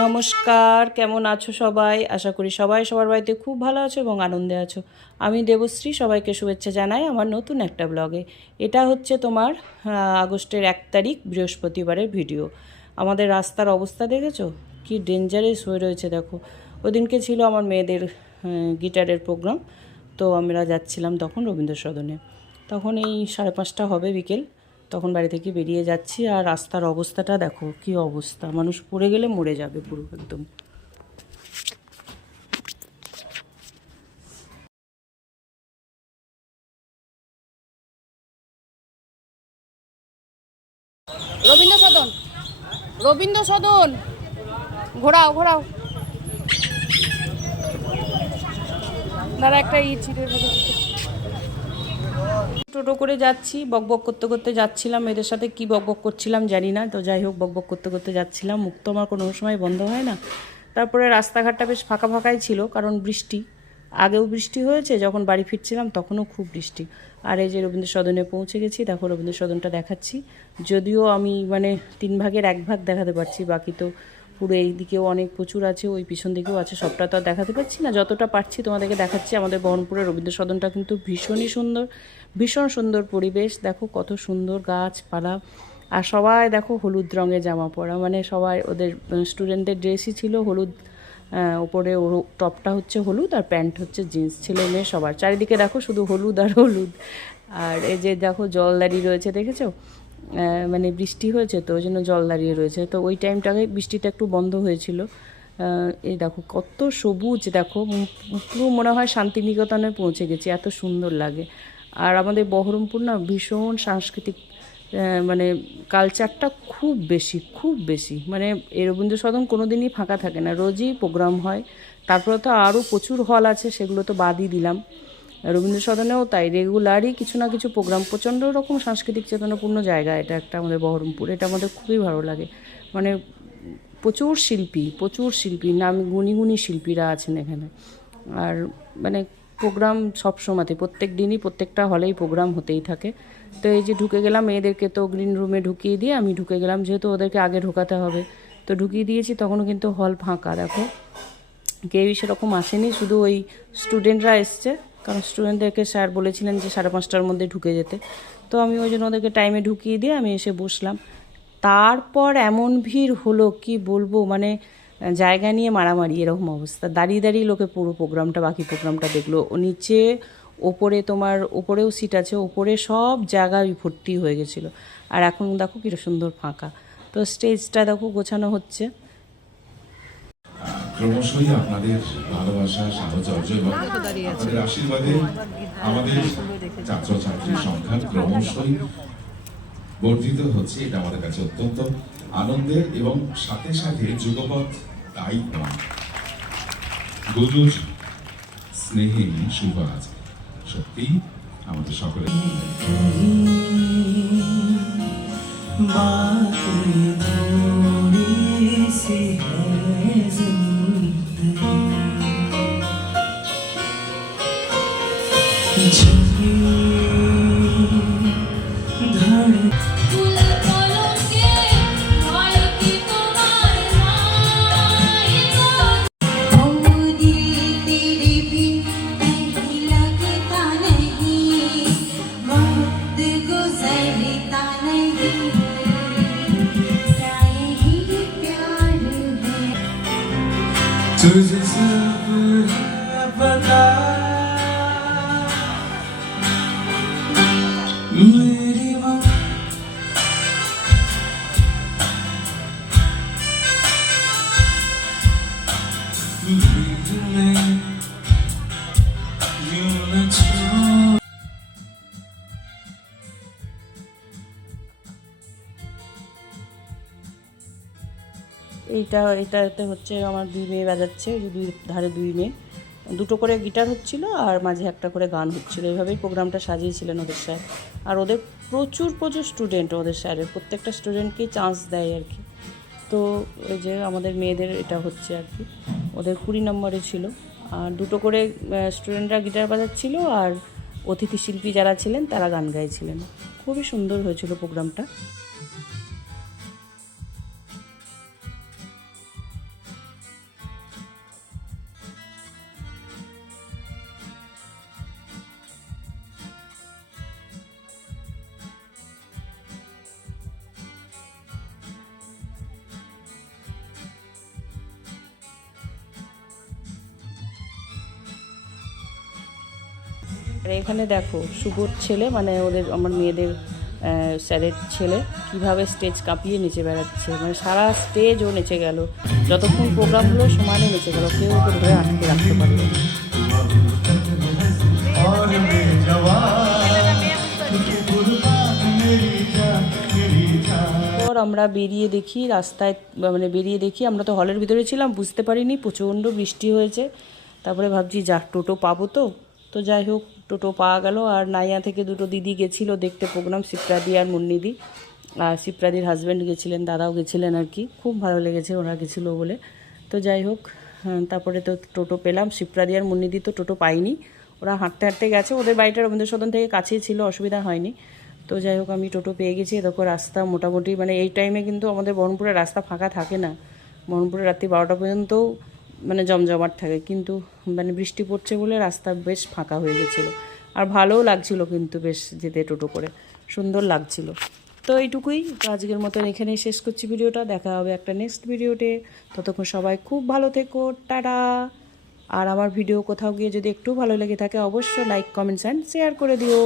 নমস্কার, কেমন আছো সবাই? আশা করি সবাই সবার বাড়িতে খুব ভালো আছো এবং আনন্দে আছো। আমি দেবশ্রী, সবাইকে শুভেচ্ছা জানাই আমার নতুন একটা ব্লগে। এটা হচ্ছে তোমার আগস্টের 1 তারিখ বৃহস্পতিবারের ভিডিও। আমাদের রাস্তার অবস্থা দেখেছো কি ডেঞ্জারাস হয়ে রয়েছে দেখো। ওদিনকে ছিল আমার মেয়েদের গিটারের প্রোগ্রাম, তো আমরা যাচ্ছিলাম তখন রবীন্দ্র সদনে। তখন এই 5:30 হবে বিকেল, তখন বাড়ি থেকে বেরিয়ে যাচ্ছি। আর রাস্তার অবস্থাটা দেখো কি অবস্থা, মানুষ পড়ে গেলে মরে যাবে পুরো একদম। রবীন্দ্র সদন, রবীন্দ্র সদন, ঘোরাও ঘোরাও। দাঁড়া একটা ছিটের টোটো করে যাচ্ছি, বকবক করতে করতে যাচ্ছিলাম। এদের সাথে কি বকবক করছিলাম জানি না, তো যাই হোক বকবক করতে করতে যাচ্ছিলাম। মুখ তো আমার কোনো সময় বন্ধ হয় না। তারপরে রাস্তাঘাটটা বেশ ফাঁকা ফাঁকাই ছিল, কারণ বৃষ্টি, আগেও বৃষ্টি হয়েছে, যখন বাড়ি ফিরছিলাম তখনও খুব বৃষ্টি। আর এই যে রবীন্দ্র সদনে পৌঁছে গেছি, দেখো রবীন্দ্র সদনটা দেখাচ্ছি। যদিও আমি 3 ভাগের 1 ভাগ দেখাতে পারছি, বাকি তো পুরো এই দিকেও অনেক প্রচুর আছে, ওই পিছন দিকেও আছে, সবটা তো আর দেখাতে পারছি না। যতটা পারছি তোমাদেরকে দেখাচ্ছি। আমাদের বহরমপুরের রবীন্দ্র সদনটা কিন্তু ভীষণই সুন্দর, ভীষণ সুন্দর পরিবেশ। দেখো কত সুন্দর গাছপালা, আর সবাই দেখো হলুদ রঙের জামা পরা, মানে সবাই ওদের স্টুডেন্টদের ড্রেসই ছিল হলুদ। ওপরে টপটা হচ্ছে হলুদ আর প্যান্ট হচ্ছে জিন্স। ছেলে মেয়ে সবার চারিদিকে দেখো শুধু হলুদ আর হলুদ। আর এই যে দেখো জল দাঁড়িয়ে রয়েছে, দেখেছো? মানে বৃষ্টি হয়েছে তো ওই জন্য জল দাঁড়িয়ে রয়েছে। তো ওই টাইমটাকে বৃষ্টিটা একটু বন্ধ হয়েছিল। এই দেখো কত সবুজ, দেখো পুরো মনে হয় শান্তিনিকেতনে পৌঁছে গেছি, এত সুন্দর লাগে। আর আমাদের বহরমপুর না ভীষণ সাংস্কৃতিক, মানে কালচারটা খুব বেশি, খুব বেশি। মানে এই রবীন্দ্র সদন কোনো দিনই ফাঁকা থাকে না, রোজই প্রোগ্রাম হয়। তারপরে তো আরও প্রচুর হল আছে, সেগুলো তো বাদই দিলাম। রবীন্দ্র সদনেও তাই রেগুলারই কিছু না কিছু প্রোগ্রাম, প্রচণ্ড রকম সাংস্কৃতিক চেতনাপূর্ণ জায়গা এটা একটা আমাদের বহরমপুর। এটা আমাদের খুবই ভালো লাগে। মানে প্রচুর শিল্পী, প্রচুর শিল্পী, নামি গুণী গুণী শিল্পীরা আছেন এখানে। আর মানে প্রোগ্রাম সব সময়তে, প্রত্যেক দিনই প্রত্যেকটা হলেই প্রোগ্রাম হতেই থাকে। তো এই যে ঢুকে গেলাম, মেয়েদেরকে তো গ্রিন রুমে ঢুকিয়ে দিয়ে আমি ঢুকে গেলাম, যেহেতু ওদেরকে আগে ঢোকাতে হবে। তো ঢুকিয়ে দিয়েছি, তখনও কিন্তু হল ফাঁকা। দেখো কেউই সেরকম আসেনি, শুধু ওই স্টুডেন্টরা এসছে, কারণ স্টুডেন্টদেরকে স্যার বলেছিলেন যে 5:30টার মধ্যে ঢুকে যেতে। তো আমি ওই জন্য ওদেরকে টাইমে ঢুকিয়ে দিয়ে আমি এসে বসলাম। তারপর এমন ভিড় হলো কি বলবো, মানে জায়গা নিয়ে মারামারি এরকম অবস্থা। দাঁড়িয়ে দাঁড়িয়ে লোকে পুরো প্রোগ্রামটা, বাকি প্রোগ্রামটা দেখলো। ও নিচে ওপরে, তোমার ওপরেও সিট আছে, ওপরে সব জায়গায় ভর্তি হয়ে গেছিলো। আর এখন দেখো কী সুন্দর ফাঁকা। তো স্টেজটা দেখো গোছানো হচ্ছে। ক্রমশই আপনাদের ভালোবাসা, সাহচর্য এবং আপনাদের আশীর্বাদে আমাদের ছাত্রছাত্রীর সংখ্যা ক্রমশই বর্ধিত হচ্ছে। এটা আমাদের কাছে অত্যন্ত আনন্দের এবং সাথে সাথে যুগপৎ দায়িত্ব। গুরুর স্নেহে শুভ আজ সত্যি আমাদের সকলের तुझसे पता मेरी माँ এটাতে হচ্ছে আমার 2 মেয়ে বাজাচ্ছে, দুই ধারে 2 মেয়ে, দুটো করে গিটার হচ্ছিল আর মাঝে একটা করে গান হচ্ছিল। এইভাবেই প্রোগ্রামটা সাজিয়েছিলেন ওদের স্যার। আর ওদের প্রচুর প্রচুর স্টুডেন্ট, ওদের স্যারের প্রত্যেকটা স্টুডেন্টকেই চান্স দেয় আর কি। তো ওই যে আমাদের মেয়েদের এটা হচ্ছে আর কি, ওদের 20 নম্বরে ছিল। আর দুটো করে স্টুডেন্টরা গিটার বাজাচ্ছিল, আর অতিথি শিল্পী যারা ছিলেন তারা গান গাইছিলেন। খুবই সুন্দর হয়েছিল প্রোগ্রামটা। আর এখানে দেখো শুভর ছেলে মানে ওদের আমার মেয়েদের স্যারের ছেলে কিভাবে স্টেজ কাঁপিয়ে নেচে বেড়াচ্ছে, মানে সারা স্টেজ ও নেচে গেল, যতক্ষণ প্রোগ্রাম হলো সমানে নেচে গেল, কেউ ওকে ধরে আটকে রাখতে পারলো না। পর আমরা বেরিয়ে দেখি রাস্তায়, মানে বেরিয়ে দেখি আমরা তো হলের ভিতরে ছিলাম, বুঝতে পারিনি প্রচণ্ড বৃষ্টি হয়েছে। তারপরে ভাবছি যা টোটো পাবো তো যাই হোক টোটো পাওয়া গেল। আর নাইয়া থেকে দুটো দিদি গেছিলো দেখতে প্রোগ্রাম, শিপ্রাদি আর মুন্নিদি। আর শিপ্রাদির হাজব্যান্ড গেছিলেন, দাদাও গেছিলেন আর কি, খুব ভালো লেগেছে ওরা গেছিলো বলে। তো যাই হোক তারপরে তো টোটো পেলাম, শিপ্রাদি আর মুন্নিদি তো টোটো পাইনি, ওরা হাঁটতে হাঁটতে গেছে, ওদের বাড়িটা রবীন্দ্র সদন থেকে কাছেই ছিল, অসুবিধা হয়নি। তো যাই হোক আমি টোটো পেয়ে গেছি। দেখো রাস্তা মোটামুটি মানে এই টাইমে কিন্তু আমাদের বহরমপুরের রাস্তা ফাঁকা থাকে না, বহরমপুরে রাত্রি 12টা পর্যন্তও মানে জমজমাট থাকে, কিন্তু মানে বৃষ্টি পড়ছে বলে রাস্তা বেশ ফাঁকা হয়ে গেছিলো। আর ভালোও লাগছিলো কিন্তু বেশ যেতে, টোটো করে সুন্দর লাগছিল। তো এইটুকুই, তো আজকের মতন এখানেই শেষ করছি ভিডিওটা, দেখা হবে একটা নেক্সট ভিডিওতে। ততক্ষণ সবাই খুব ভালো থেকো, টাটা। আর আমার ভিডিও কোথাও গিয়ে যদি একটু ভালো লেগে থাকে অবশ্যই লাইক কমেন্টস অ্যান্ড শেয়ার করে দিও।